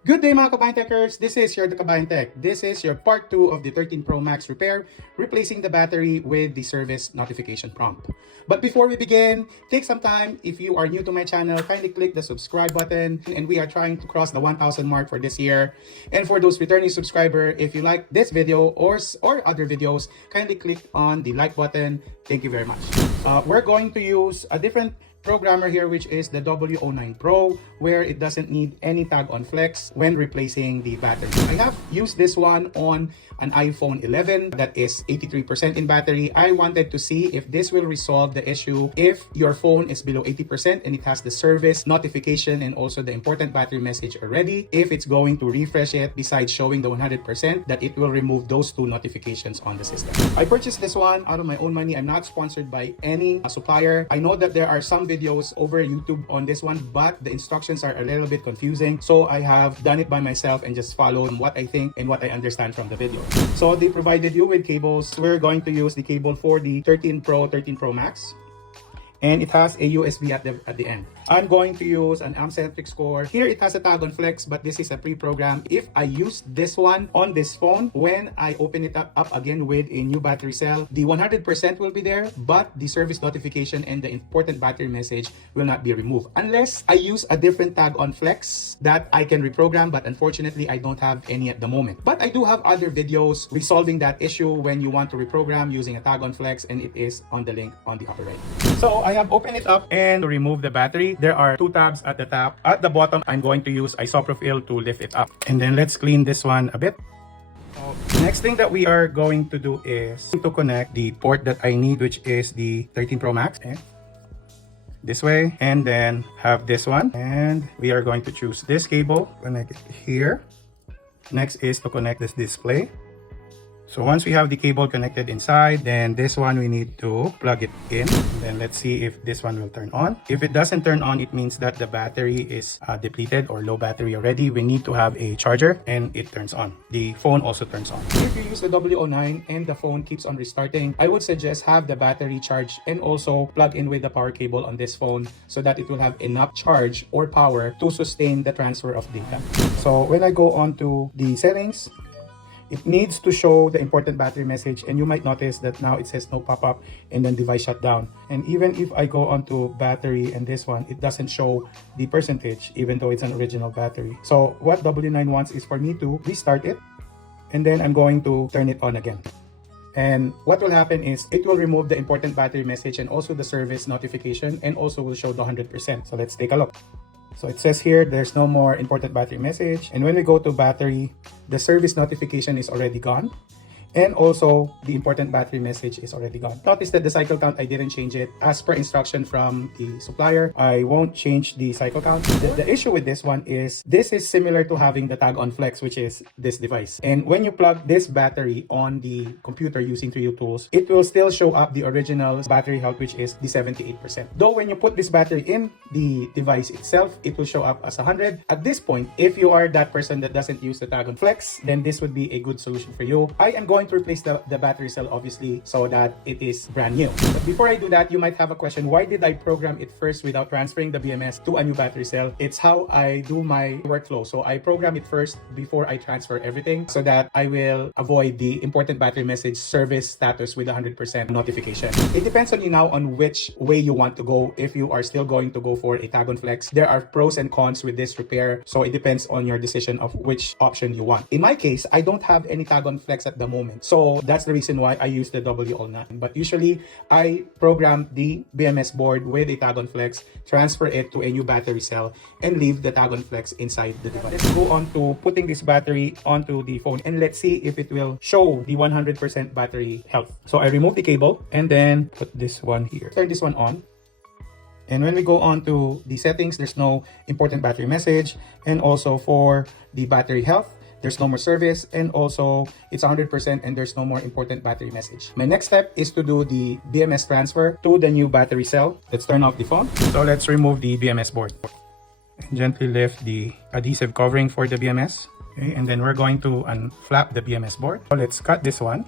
Good day mga Kabayan Techers, this is your Kabayan Tech. This is your part 2 of the 13 Pro Max repair, replacing the battery with the service notification prompt. But before we begin, take some time. If you are new to my channel, kindly click the subscribe button, and we are trying to cross the 1,000 mark for this year. And for those returning subscriber, if you like this video or other videos, kindly click on the like button. Thank you very much. We're going to use a different programmer here, which is the W09 Pro, where it doesn't need any tag on flex when replacing the battery. I have used this one on an iPhone 11 that is 83% in battery. I wanted to see if this will resolve the issue if your phone is below 80% and it has the service notification and also the important battery message already. If it's going to refresh it, besides showing the 100%, that it will remove those two notifications on the system. I purchased this one out of my own money. I'm not sponsored by any supplier. I know that there are some videos over YouTube on this one, but the instructions are a little bit confusing, so I have done it by myself and just followed what I think and what I understand from the video. So they provided you with cables. We're going to use the cable for the 13 Pro Max, and it has a USB at the end. I'm going to use an amp-centric score. Here it has a tag on flex, but this is a pre-program. If I use this one on this phone, when I open it up again with a new battery cell, the 100% will be there, but the service notification and the important battery message will not be removed. Unless I use a different tag on flex that I can reprogram, but unfortunately I don't have any at the moment. But I do have other videos resolving that issue when you want to reprogram using a tag on flex, and it is on the link on the upper right. So I have opened it up, and to remove the battery, there are two tabs at the top. At the bottom, I'm going to use isopropyl to lift it up. And then let's clean this one a bit. Next thing that we are going to do is to connect the port that I need, which is the 13 Pro Max. Okay. This way, and then have this one. And we are going to choose this cable, connect it here. Next is to connect this display. So once we have the cable connected inside, then this one we need to plug it in. Then let's see if this one will turn on. If it doesn't turn on, it means that the battery is depleted or low battery already. We need to have a charger, and it turns on. The phone also turns on. If you use the W09 and the phone keeps on restarting, I would suggest have the battery charged and also plug in with the power cable on this phone so that it will have enough charge or power to sustain the transfer of data. So when I go on to the settings, it needs to show the important battery message, and you might notice that now it says no pop-up and then device shutdown. And even if I go onto battery and this one, it doesn't show the percentage even though it's an original battery. So what W9 wants is for me to restart it, and then I'm going to turn it on again. And what will happen is it will remove the important battery message and also the service notification, and also will show the 100%. So let's take a look. So it says here there's no more important battery message, and when we go to battery, the service notification is already gone, and also the important battery message is already gone. Notice that the cycle count, I didn't change it. As per instruction from the supplier, I won't change the cycle count. The issue with this one is this is similar to having the tag on flex, which is this device. And when you plug this battery on the computer using 3U tools, it will still show up the original battery health, which is the 78%. Though when you put this battery in the device itself, it will show up as 100. At this point, if you are that person that doesn't use the tag on flex, then this would be a good solution for you. I am going to replace the battery cell, obviously, so that it is brand new. But before I do that, you might have a question, why did I program it first without transferring the BMS to a new battery cell? It's how I do my workflow. So I program it first before I transfer everything, so that I will avoid the important battery message service status with 100% notification. It depends on you now on which way you want to go. If you are still going to go for a tag on flex, there are pros and cons with this repair, so it depends on your decision of which option you want. In my case, I don't have any tag on flex at the moment, so that's the reason why I use the W09. But usually I program the BMS board with a tag on flex, transfer it to a new battery cell, and leave the tag on flex inside the device. Let's go on to putting this battery onto the phone, and let's see if it will show the 100% battery health. So I remove the cable and then put this one here. Turn this one on. And when we go on to the settings, there's no important battery message, and also for the battery health, there's no more service, and also it's 100% and there's no more important battery message. My next step is to do the BMS transfer to the new battery cell. Let's turn off the phone. So let's remove the BMS board. And gently lift the adhesive covering for the BMS. Okay, and then we're going to unflap the BMS board. So let's cut this one.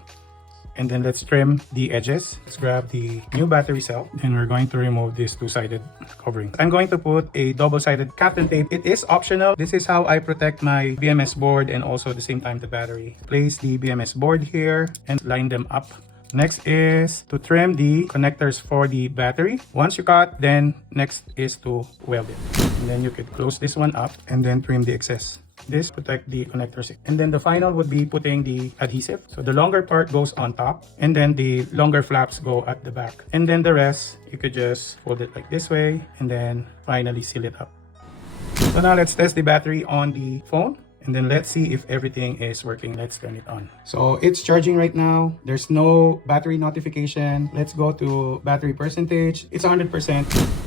And then let's trim the edges. Let's grab the new battery cell. And we're going to remove this two-sided covering. I'm going to put a double-sided Kapton tape. It is optional. This is how I protect my BMS board and also at the same time the battery. Place the BMS board here and line them up. Next is to trim the connectors for the battery. Once you cut, then next is to weld it. And then you could close this one up and then trim the excess. This protect the connectors. And then the final would be putting the adhesive. So the longer part goes on top and then the longer flaps go at the back. And then the rest, you could just fold it like this way and then finally seal it up. So now let's test the battery on the phone. And then let's see if everything is working. Let's turn it on. So it's charging right now. There's no battery notification. Let's go to battery percentage. It's 100%.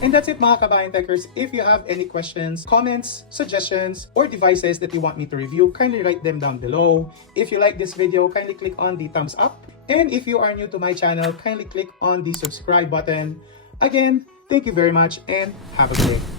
And that's it mga kabayan techers. If you have any questions, comments, suggestions, or devices that you want me to review, kindly write them down below. If you like this video, kindly click on the thumbs up. And if you are new to my channel, kindly click on the subscribe button. Again, thank you very much and have a good day.